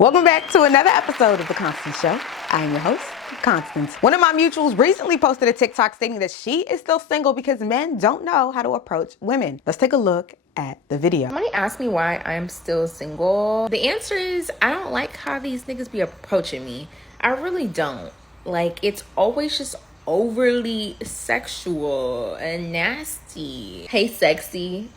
Welcome back to another episode of The Constance Show. I am your host, Constance. One of my mutuals recently posted a TikTok stating that she is still single because men don't know how to approach women. Let's take a look at the video. Somebody asked me why I'm still single. The answer is I don't like how these niggas be approaching me. I really don't. Like, it's always just overly sexual and nasty. Hey, sexy.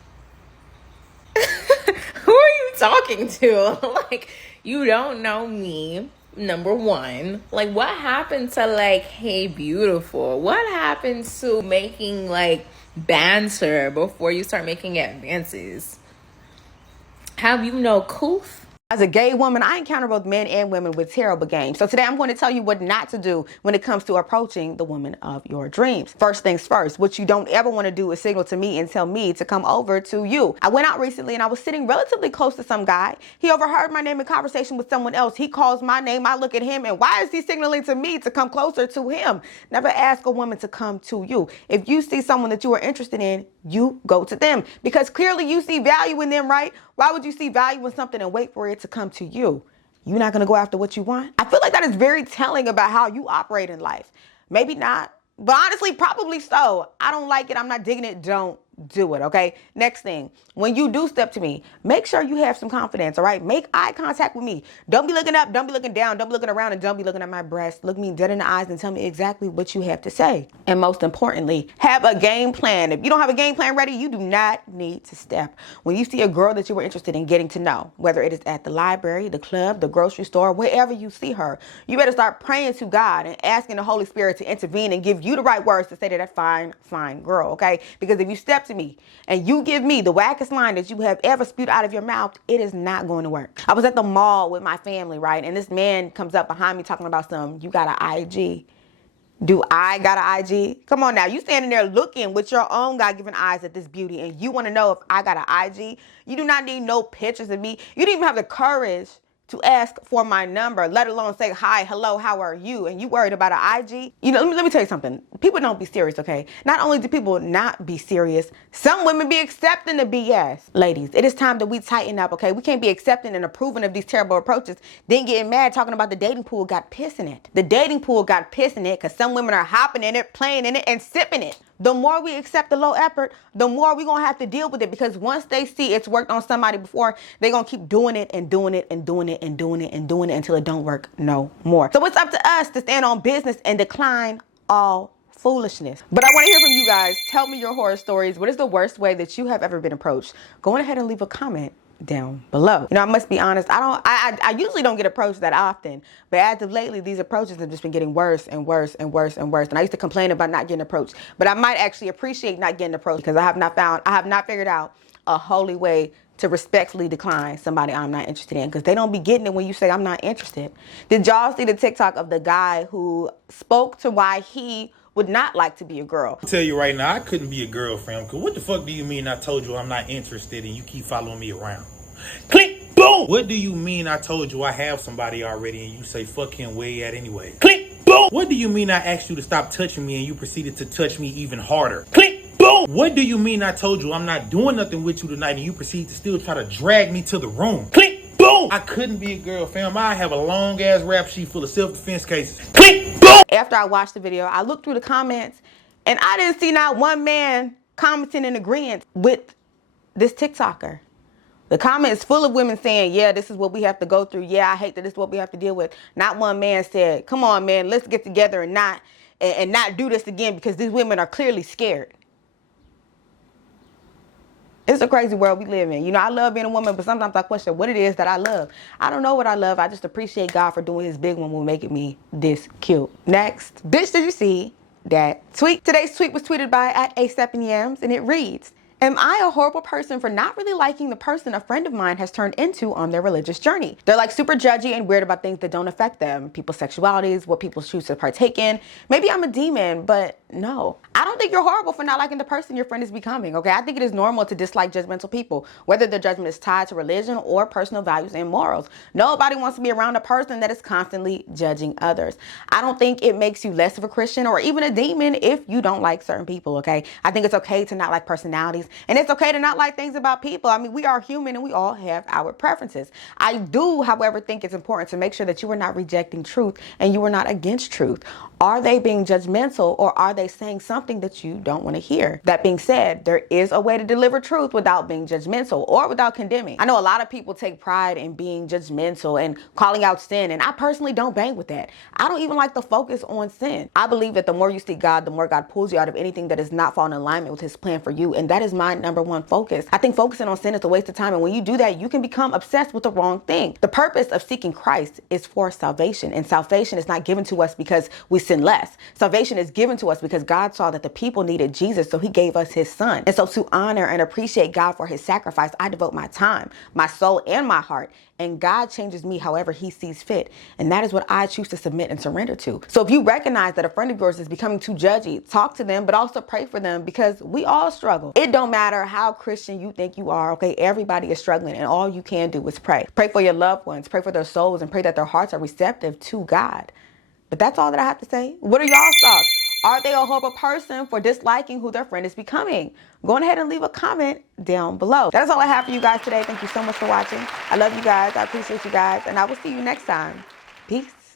Who are you talking to? Like, you don't know me, number one. Like, what happened to, like, hey, beautiful? What happened to making, like, banter before you start making advances? Have you no coof? As a gay woman, I encounter both men and women with terrible games. So today I'm going to tell you what not to do when it comes to approaching the woman of your dreams. First things first, what you don't ever want to do is signal to me and tell me to come over to you. I went out recently and I was sitting relatively close to some guy. He overheard my name in conversation with someone else. He calls my name, I look at him, and why is he signaling to me to come closer to him? Never ask a woman to come to you. If you see someone that you are interested in, you go to them because clearly you see value in them, right? Why would you see value in something and wait for it to come to you? You're not going to go after what you want? I feel like that is very telling about how you operate in life. Maybe not, but honestly, probably so. I don't like it. I'm not digging it. Don't do it, okay? Next thing, when you do step to me, make sure you have some confidence, all right? Make eye contact with me. Don't be looking up, don't be looking down, don't be looking around, and don't be looking at my breast. Look me dead in the eyes and tell me exactly what you have to say. And most importantly, have a game plan. If you don't have a game plan ready, you do not need to step. When you see a girl that you were interested in getting to know, whether it is at the library, the club, the grocery store, wherever you see her, you better start praying to God and asking the Holy Spirit to intervene and give you the right words to say to that fine girl, okay? Because if you step to me and you give me the wackest line that you have ever spewed out of your mouth, it is not going to work. I was at the mall with my family, right? And this man comes up behind me talking about you got an IG. Do I got an IG? Come on now. You standing there looking with your own God-given eyes at this beauty and you want to know if I got an IG? You do not need no pictures of me. You didn't even have the courage to ask for my number, let alone say, hi, hello, how are you? And you worried about an IG? You know, let me tell you something. People don't be serious, okay? Not only do people not be serious, some women be accepting the BS. Ladies, it is time that we tighten up, okay? We can't be accepting and approving of these terrible approaches, then getting mad talking about the dating pool got piss in it. The dating pool got piss in it because some women are hopping in it, playing in it, and sipping it. The more we accept the low effort, the more we're going to have to deal with it because once they see it's worked on somebody before, they're going to keep doing it and doing it and doing it and doing it and doing it until it don't work no more. So it's up to us to stand on business and decline all foolishness. But I want to hear from you guys. Tell me your horror stories. What is the worst way that you have ever been approached? Go ahead and leave a comment down below. You know, I must be honest, I usually don't get approached that often, but as of lately, these approaches have just been getting worse and worse and worse and worse. And I used to complain about not getting approached, but I might actually appreciate not getting approached because I have not figured out a holy way to respectfully decline somebody I'm not interested in because they don't be getting it when you say I'm not interested. Did y'all see the TikTok of the guy who spoke to why he would not like to be a girl? I'll tell you right now, I couldn't be a girlfriend because what the fuck do you mean I told you I'm not interested and you keep following me around? Click, boom! What do you mean I told you I have somebody already and you say fuck him where he at anyway? Click, boom! What do you mean I asked you to stop touching me and you proceeded to touch me even harder? Click, boom! What do you mean I told you I'm not doing nothing with you tonight and you proceed to still try to drag me to the room? Click, boom! I couldn't be a girl, fam. I have a long ass rap sheet full of self-defense cases. Click, boom! After I watched the video, I looked through the comments and I didn't see not one man commenting in agreement with this TikToker. The comments full of women saying, yeah, this is what we have to go through. Yeah, I hate that this is what we have to deal with. Not one man said, come on, man, let's get together and not do this again because these women are clearly scared. It's a crazy world we live in. You know, I love being a woman, but sometimes I question what it is that I love. I don't know what I love. I just appreciate God for doing his big one with making me this cute. Next, bitch, did you see that tweet? Today's tweet was tweeted by @𝐴𝐸𝐴𝐸𝐴𝐸𝐴𝐸𝐴𝐸𝐴𝐸𝐴𝐸𝐴𝐸𝐴𝐸𝐴𝐸𝐴𝐸𝐴𝐸𝐴𝐸𝐵 and I, a horrible person for not really liking the person a friend of mine has turned into on their religious journey. Their religious journey. They're like super judgy and weird about things that don't affect them. People's sexualities, what people choose to partake in. Maybe I'm a demon, but no. I don't think you're horrible for not liking the person your friend is becoming, okay? I think it is normal to dislike judgmental people, whether their judgment is tied to religion or personal values and morals. Nobody wants to be around a person that is constantly judging others. I don't think it makes you less of a Christian or even a demon if you don't like certain people, okay? I think it's okay to not like personalities. And it's okay to not like things about people. I mean, we are human and we all have our preferences. I do, however, think it's important to make sure that you are not rejecting truth and you are not against truth. Are they being judgmental, or are they saying something that you don't want to hear? That being said, there is a way to deliver truth without being judgmental or without condemning. I know a lot of people take pride in being judgmental and calling out sin, and I personally don't bang with that. I don't even like to focus on sin. I believe that the more you seek God, the more God pulls you out of anything that is not falling in alignment with his plan for you, and that is my number one focus. I think focusing on sin is a waste of time, and when you do that, you can become obsessed with the wrong thing. The purpose of seeking Christ is for salvation, and salvation is not given to us because we sin less. Salvation is given to us because God saw that the people needed Jesus, so he gave us his son. And so to honor and appreciate God for his sacrifice, I devote my time, my soul, and my heart. And God changes me however he sees fit. And that is what I choose to submit and surrender to. So if you recognize that a friend of yours is becoming too judgy, talk to them, but also pray for them, because we all struggle. It don't matter how Christian you think you are, okay? Everybody is struggling, and all you can do is pray. Pray for your loved ones, pray for their souls, and pray that their hearts are receptive to God. But that's all that I have to say. What are y'all's thoughts? Are they a horrible person for disliking who their friend is becoming? Go ahead and leave a comment down below. That's all I have for you guys today. Thank you so much for watching. I love you guys. I appreciate you guys. And I will see you next time. Peace.